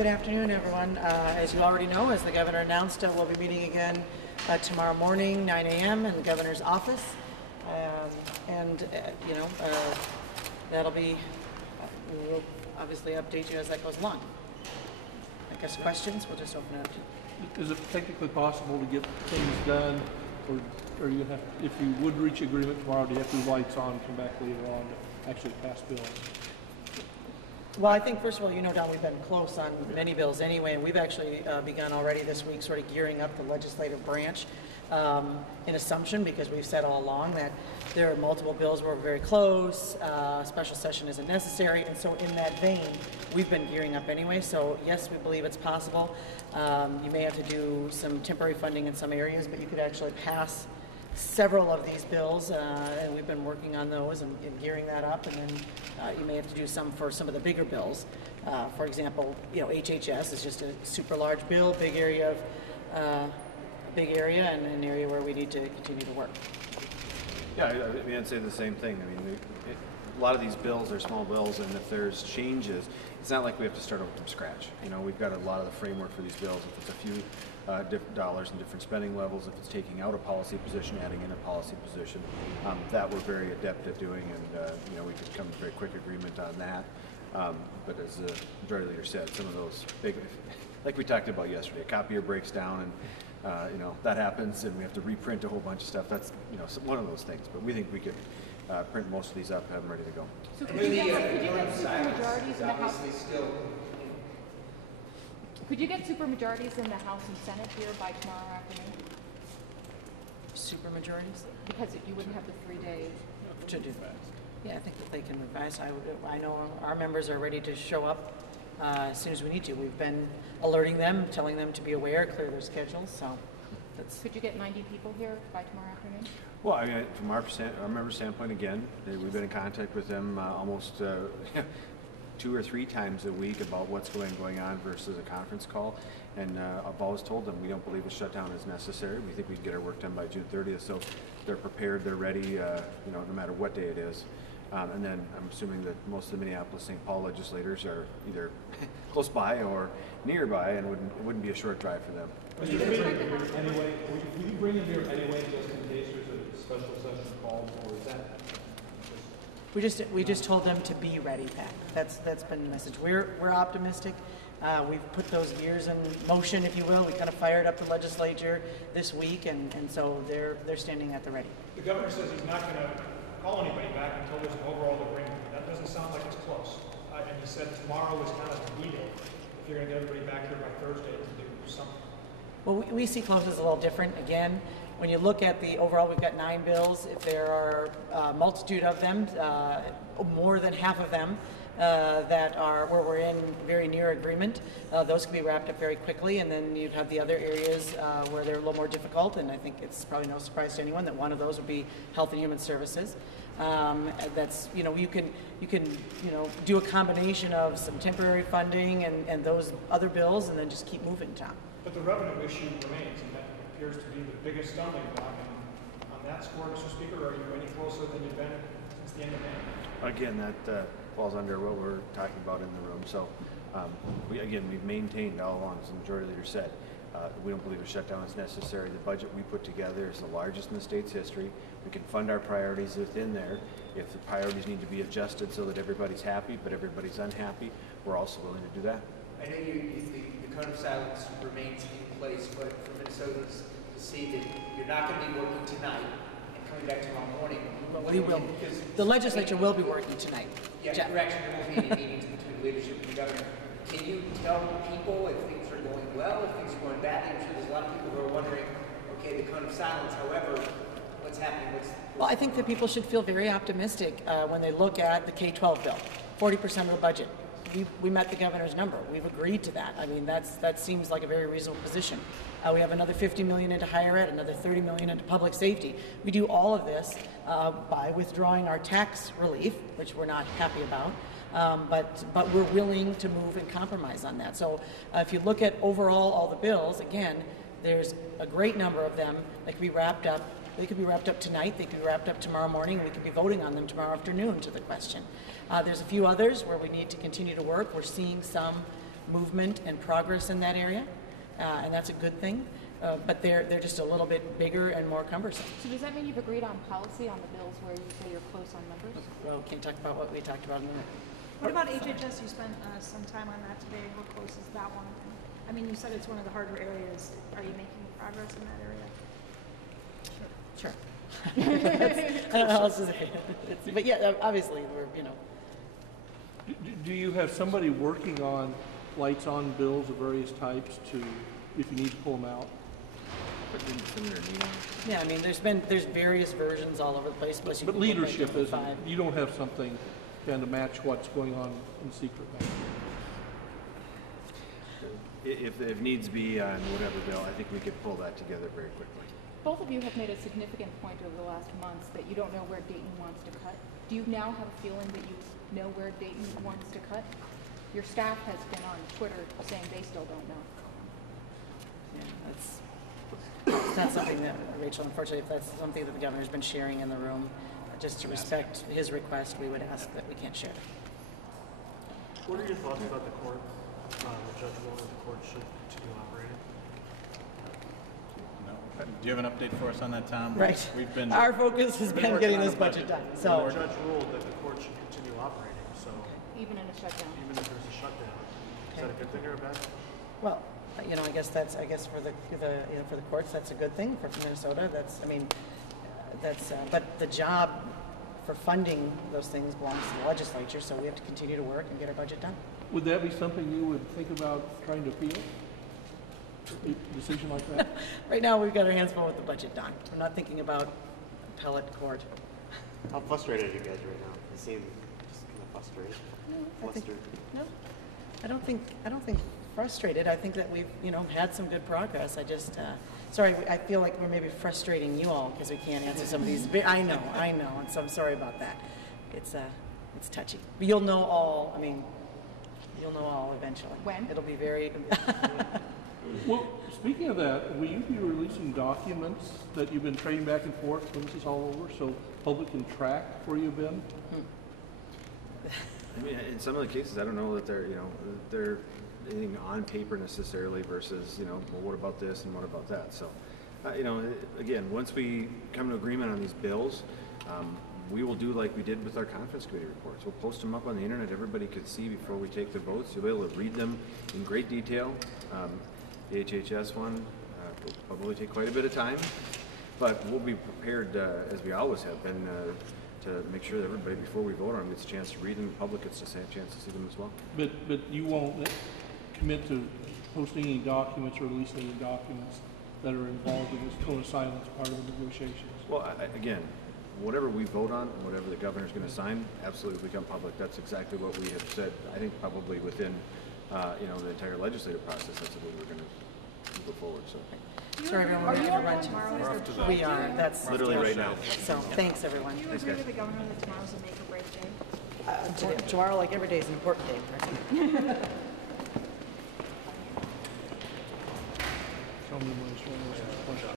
Good afternoon, everyone. As you already know, as the governor announced, we'll be meeting again tomorrow morning, 9 a.m. in the governor's office. That'll be, we will obviously update you as that goes along. I guess questions, we'll just open it up to. Is it technically possible to get things done, or you have, if you would reach agreement tomorrow, do you have to leave lights on and come back later on to actually pass bills? Well, I think, first of all, you know, Don, we've been close on many bills anyway, and we've actually begun already this week sort of gearing up the legislative branch in assumption, because we've said all along that there are multiple bills where we're very close, special session isn't necessary, and so in that vein, we've been gearing up anyway. So yes, we believe it's possible. You may have to do some temporary funding in some areas, but you could actually pass several of these bills, and we've been working on those and gearing that up, and then you may have to do some for some of the bigger bills. For example, you know, HHS is just a super large bill, big area and an area where we need to continue to work. Yeah, I mean, I'd say the same thing. I mean, a lot of these bills are small bills, and if there's changes, it's not like we have to start over from scratch. You know, we've got a lot of the framework for these bills. If it's a few different dollars and different spending levels, if it's taking out a policy position, adding in a policy position, that we're very adept at doing, and you know, we could come to a very quick agreement on that. But as the majority leader said, some of those big, like we talked about yesterday, a copier breaks down, and you know, that happens, and we have to reprint a whole bunch of stuff. That's, you know, one of those things. But we think we could print most of these up, have them ready to go. So could you get supermajorities in the House? Could you get supermajorities in the House and Senate here by tomorrow afternoon? Supermajorities? Because you wouldn't have the 3 days to do that. Yeah, I think that they can revise. I know our members are ready to show up as soon as we need to. We've been alerting them, telling them to be aware, clear their schedules. So that's. Could you get 90 people here by tomorrow afternoon? Well, I mean, from our member standpoint, again, we've been in contact with them almost 2 or 3 times a week about what's going on versus a conference call, and I've always told them we don't believe a shutdown is necessary. We think we can get our work done by June 30th, so they're prepared, they're ready, you know, no matter what day it is. And then I'm assuming that most of the Minneapolis-St. Paul legislators are either close by or nearby, and it wouldn't be a short drive for them. Will you bring them here anyway, just in case there's a special session called, or is that? We just told them to be ready, Pat. That's been the message. We're optimistic. We've put those gears in motion, if you will. We kind of fired up the legislature this week, and so they're standing at the ready. The governor says he's not going to call anybody back until there's an overall agreement. That doesn't sound like it's close. And he said tomorrow is kind of the deal. If you're going to get everybody back here by Thursday to do something. Well, we see close as a little different. Again, when you look at the overall, we've got 9 bills. If there are a multitude of them, more than half of them that are where we're in very near agreement, those can be wrapped up very quickly, and then you'd have the other areas where they're a little more difficult, and I think it's probably no surprise to anyone that one of those would be Health and Human Services. That's, you know, you can you know, do a combination of some temporary funding and those other bills, and then just keep moving, Tom. But the revenue issue remains, and that appears to be the biggest stumbling block. And on that score, Mr. Speaker, are you any closer than you've been since the end of May? Again, that falls under what we're talking about in the room. So, we've maintained all along, as the majority leader said, we don't believe a shutdown is necessary. The budget we put together is the largest in the state's history. We can fund our priorities within there. If the priorities need to be adjusted so that everybody's happy, but everybody's unhappy, we're also willing to do that. I know the cone of silence remains in place, but for Minnesotans to see that you're not going to be working tonight and coming back tomorrow morning. Well, we will. The legislature will be working tonight. Yeah, Geoff. correct. There won't be any meetings between leadership and the governor. Can you tell people if things are going well, if things are going badly? I'm sure there's a lot of people who are wondering, okay, the cone of silence, however, what's happening? Well, I think that people should feel very optimistic when they look at the K-12 bill, 40% of the budget. We met the governor's number. We've agreed to that. I mean, that seems like a very reasonable position. We have another $50 million into higher ed, another $30 million into public safety. We do all of this by withdrawing our tax relief, which we're not happy about. But we're willing to move and compromise on that. So if you look at overall all the bills, again, there's a great number of them that can be wrapped up. They could be wrapped up tonight, they could be wrapped up tomorrow morning, and we could be voting on them tomorrow afternoon to the question. There's a few others where we need to continue to work. We're seeing some movement and progress in that area, and that's a good thing. But they're just a little bit bigger and more cumbersome. So does that mean you've agreed on policy on the bills where you say you're close on numbers? Well, we can't talk about what we talked about in the. What about HHS? You spent some time on that today. How close is that one? I mean, you said it's one of the harder areas. Are you making progress in that area? Sure. I don't know how else to say it. But yeah, obviously we're, Do you have somebody working on lights on bills of various types to, if you need to pull them out? But didn't Senator Nino? Yeah, I mean, there's various versions all over the place. Plus you But can make leadership it is, five. you don't have something kind of match what's going on in secret. If needs be on whatever bill, I think we could pull that together very quickly. Both of you have made a significant point over the last months that you don't know where Dayton wants to cut. Do you now have a feeling that you know where Dayton wants to cut? Your staff has been on Twitter saying they still don't know. Yeah, it's not something that, Rachel, unfortunately, if that's something that the governor's been sharing in the room, just to respect his request, we would ask that we can't share. What are your thoughts about the court, the judge ruling the court should continue operating? No. Do you have an update for us on that, Tom? Right. We've been. Our focus has been working getting on this a budget done. The So, judge ruled that the court should continue operating, so Even in a shutdown. even if there's a shutdown, is that a good thing or a bad thing? well, I guess for the courts, that's a good thing for Minnesota. But the job for funding those things belongs to the legislature, so we have to continue to work and get our budget done. Would that be something you would think about trying to appeal? A decision like that? Right now, we've got our hands full with the budget done. We're not thinking about appellate court. How frustrated are you guys right now? You seem just kind of frustrated. Flustered. No, I don't think frustrated. I think that we've, had some good progress. I just, sorry, I feel like we're maybe frustrating you all because we can't answer some of these. I know, and so I'm sorry about that. It's touchy. But you'll know all eventually. When? It'll be very. Well, speaking of that, will you be releasing documents that you've been trading back and forth when this is all over so public can track where you've been? I mean, in some of the cases, I don't know that they're anything on paper necessarily versus, well, what about this and what about that? So, again, once we come to agreement on these bills, we will do like we did with our conference committee reports. We'll post them up on the internet. Everybody could see before we take the votes. You'll be able to read them in great detail. The HHS one will probably take quite a bit of time, but we'll be prepared, as we always have been, to make sure that everybody, before we vote on them, gets a chance to read them. The public gets a chance to see them as well. But you won't commit to posting any documents or releasing any documents that are involved in this tone of silence part of the negotiations? Well, again, whatever we vote on, whatever the governor's going to sign, absolutely become public. That's exactly what we have said. I think probably within, the entire legislative process, that's the way we're going to go forward. So, Sorry, everyone, we're going to run tomorrow. We are. That's literally right now. So, thanks, everyone. Do you agree with the governor that tomorrow's a make or break day? Tomorrow, like every day, is an important day. Right?